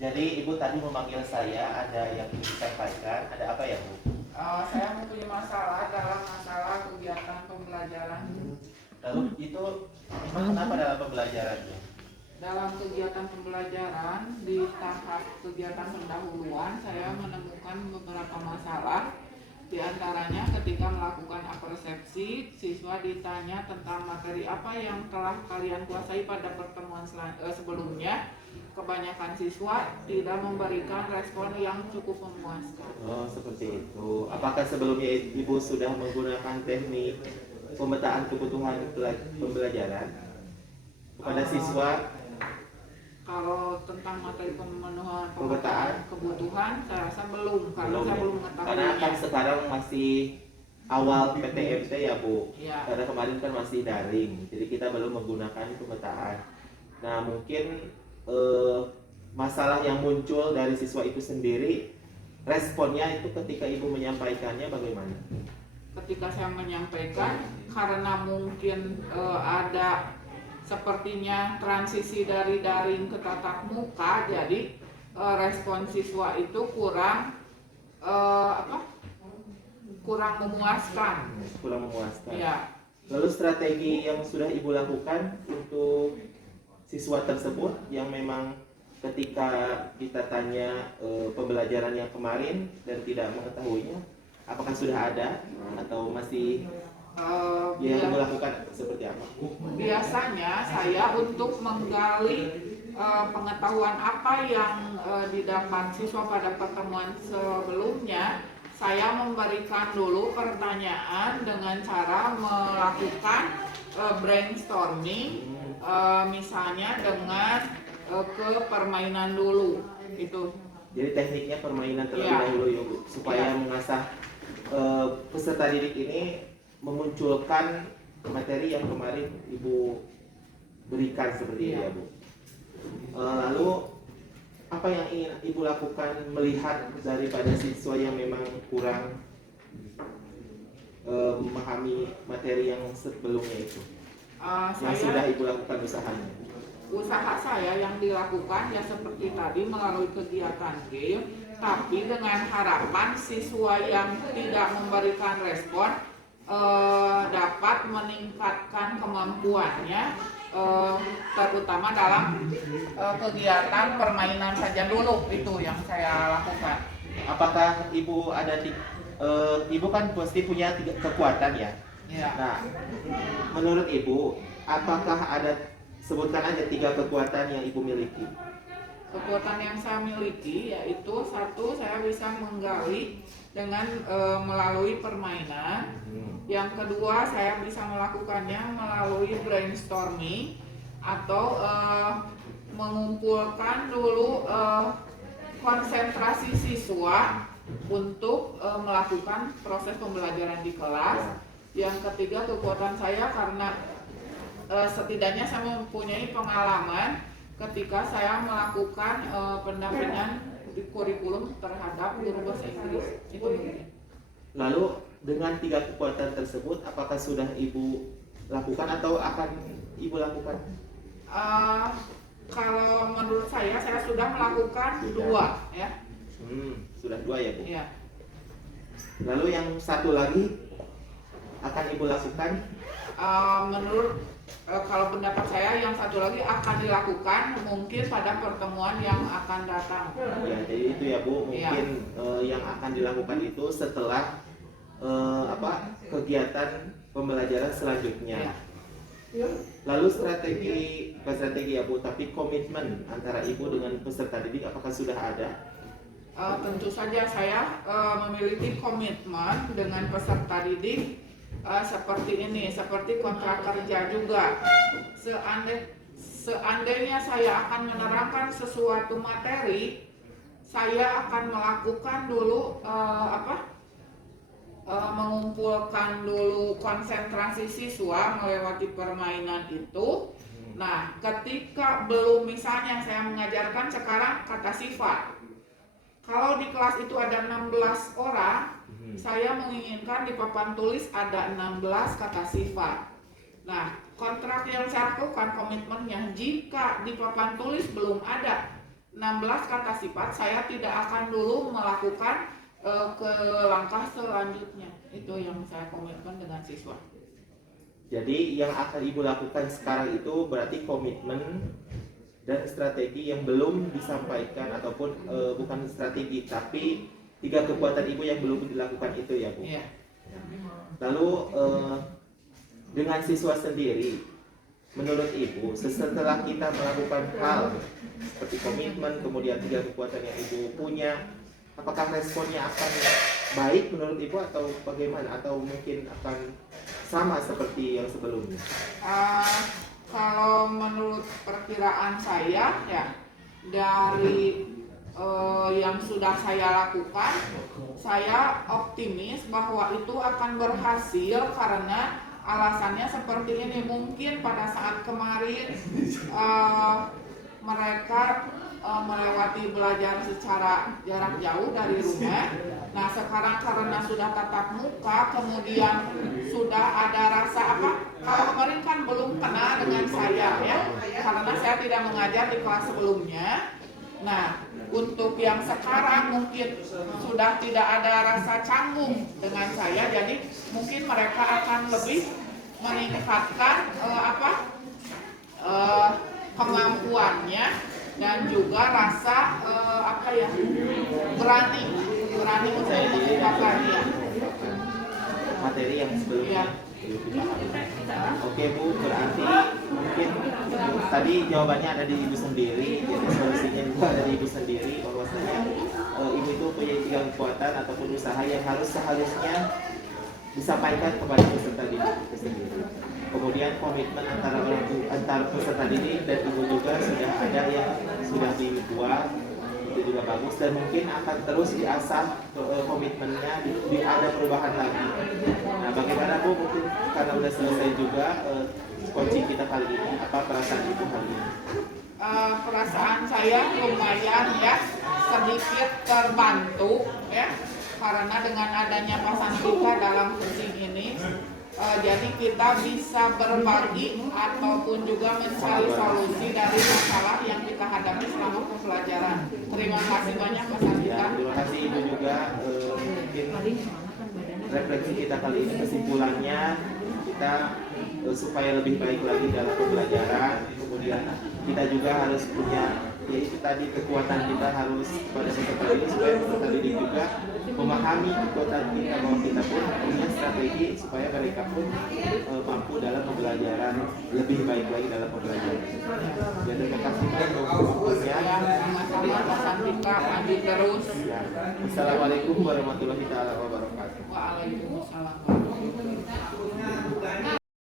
Jadi Ibu tadi memanggil saya, ada yang ingin disampaikan, ada apa ya Bu? Saya mempunyai masalah dalam masalah kegiatan pembelajaran. Lalu itu memang kenapa dalam pembelajarannya? Dalam kegiatan pembelajaran di tahap kegiatan pendahuluan saya menemukan beberapa masalah. Di antaranya ketika melakukan apersepsi, siswa ditanya tentang materi apa yang telah kalian kuasai pada pertemuan sebelumnya. Kebanyakan siswa tidak memberikan respon yang cukup memuaskan. Oh, seperti itu. Apakah sebelumnya Ibu sudah menggunakan teknik pemetaan kebutuhan pembelajaran kepada siswa? Kalau tentang materi pemenuhan Pemetaan? kebutuhan, saya rasa belum, karena saya belum Karena kan mengetahuinya. sekarang masih awal PTMT ya Bu. Ya. Karena kemarin kan masih daring, jadi kita belum menggunakan pemetaan. Nah mungkin masalah yang muncul dari siswa itu sendiri, responnya itu ketika Ibu menyampaikannya bagaimana? Ketika saya menyampaikan, karena mungkin ada sepertinya transisi dari daring ke tatap muka, jadi respon siswa itu kurang memuaskan. Kurang memuaskan. Ya. Lalu strategi yang sudah Ibu lakukan untuk siswa tersebut yang memang ketika kita tanya pembelajaran yang kemarin dan tidak mengetahuinya, apakah sudah ada atau masih yang melakukan seperti apa? Biasanya saya untuk menggali pengetahuan apa yang didapat siswa pada pertemuan sebelumnya, saya memberikan dulu pertanyaan dengan cara melakukan brainstorming, misalnya dengan ke permainan dulu itu. Jadi tekniknya permainan terlebih dahulu ya Bu, supaya mengasah peserta didik ini memunculkan materi yang kemarin Ibu berikan seperti itu ya Bu. Lalu apa yang ingin Ibu lakukan melihat daripada siswa yang memang kurang memahami materi yang sebelumnya itu? Yang sudah Ibu lakukan usahanya? Usaha saya yang dilakukan ya seperti tadi melalui kegiatan game, tapi dengan harapan siswa yang tidak memberikan respon dapat meningkatkan kemampuannya, terutama dalam kegiatan permainan saja dulu, itu yang saya lakukan. Apakah Ibu Ibu kan pasti punya kekuatan ya? Ya. Nah, menurut Ibu, apakah sebutkan aja 3 kekuatan yang Ibu miliki? Kekuatan yang saya miliki yaitu satu, saya bisa menggali dengan melalui permainan. Yang kedua, saya bisa melakukannya melalui brainstorming atau mengumpulkan dulu konsentrasi siswa untuk melakukan proses pembelajaran di kelas. Yang ketiga, kekuatan saya karena setidaknya saya mempunyai pengalaman ketika saya melakukan pendampingan di kurikulum terhadap guru bahasa Inggris. Itu mungkin. Lalu dengan 3 kekuatan tersebut, apakah sudah Ibu lakukan atau akan Ibu lakukan? Kalau menurut saya sudah melakukan 2 ya. Sudah 2 ya Bu? Iya. Lalu yang satu lagi akan Ibu lakukan? Menurut kalau pendapat saya yang satu lagi akan dilakukan mungkin pada pertemuan yang akan datang. Ya, jadi itu ya Bu, mungkin yang akan dilakukan itu setelah kegiatan pembelajaran selanjutnya. Lalu bukan strategi ya Bu, tapi komitmen antara Ibu dengan peserta didik apakah sudah ada? Tentu saja saya memiliki komitmen dengan peserta didik seperti ini, seperti kontrak kerja juga. Seandainya saya akan menerangkan sesuatu materi, saya akan melakukan dulu mengumpulkan dulu konsentrasi siswa melewati permainan itu. Nah, ketika belum, misalnya saya mengajarkan sekarang kata sifat. Kalau di kelas itu ada 16 orang, saya menginginkan di papan tulis ada 16 kata sifat. Nah, kontrak yang saya lakukan, komitmennya, jika di papan tulis belum ada 16 kata sifat, saya tidak akan dulu melakukan ke langkah selanjutnya. Itu yang saya komitmen dengan siswa. Jadi yang akan Ibu lakukan sekarang itu berarti komitmen dan strategi yang belum disampaikan, ataupun bukan strategi tapi 3 kekuatan Ibu yang belum dilakukan itu ya Bu. Iya. Lalu dengan siswa sendiri, menurut Ibu setelah kita melakukan hal seperti komitmen, kemudian 3 kekuatan yang Ibu punya, apakah responnya akan baik menurut Ibu atau bagaimana, atau mungkin akan sama seperti yang sebelumnya? Kalau menurut perkiraan saya ya, dari yang sudah saya lakukan, saya optimis bahwa itu akan berhasil karena alasannya seperti ini. Mungkin pada saat kemarin mereka melewati belajar secara jarak jauh dari rumah. Nah sekarang karena sudah tatap muka, kemudian sudah ada rasa apa? Kalau kemarin kan belum kenal dengan saya ya, karena saya tidak mengajar di kelas sebelumnya. Nah untuk yang sekarang mungkin sudah tidak ada rasa canggung dengan saya, jadi mungkin mereka akan lebih meningkatkan kemampuannya dan juga rasa berani untuk mengungkapkan materi yang sebelumnya. Oke Bu, berarti mungkin tadi jawabannya ada di Ibu sendiri, jadi solusinya juga ada di Ibu sendiri, bahwasanya Ibu itu punya 3 kekuatan ataupun usaha yang seharusnya disampaikan kepada peserta didik itu sendiri. Kemudian komitmen antara peserta didik dan Ibu juga sudah ada yang sudah dibuat, itu juga bagus, dan mungkin akan terus diasah komitmennya, ada perubahan lagi. Nah bagaimana Bu, mungkin karena udah selesai juga coaching kita kali ini, apa perasaan Ibu kali ini? Perasaan saya lumayan ya, sedikit terbantu ya, karena dengan adanya pasangan kita dalam coaching ini, jadi kita bisa berbagi ataupun juga mencari solusi dari masalah yang kita hadapi selama pembelajaran. Terima kasih banyak Mas Andika. Terima kasih Ibu juga. Mungkin refleksi kita kali ini, kesimpulannya kita supaya lebih baik lagi dalam pembelajaran. Kemudian kita juga harus punya, yaitu tadi kekuatan kita harus pada peserta didik, supaya peserta didik juga memahami kekuatan kita, bahwa kita pun punya strategi supaya mereka pun mampu dalam pembelajaran, lebih baik lagi dalam pembelajaran. Ya, terima kasih banyak waktunya. Sama-sama Mas Andika, maju terus. Assalamualaikum warahmatullahi wabarakatuh. Waalaikumsalam.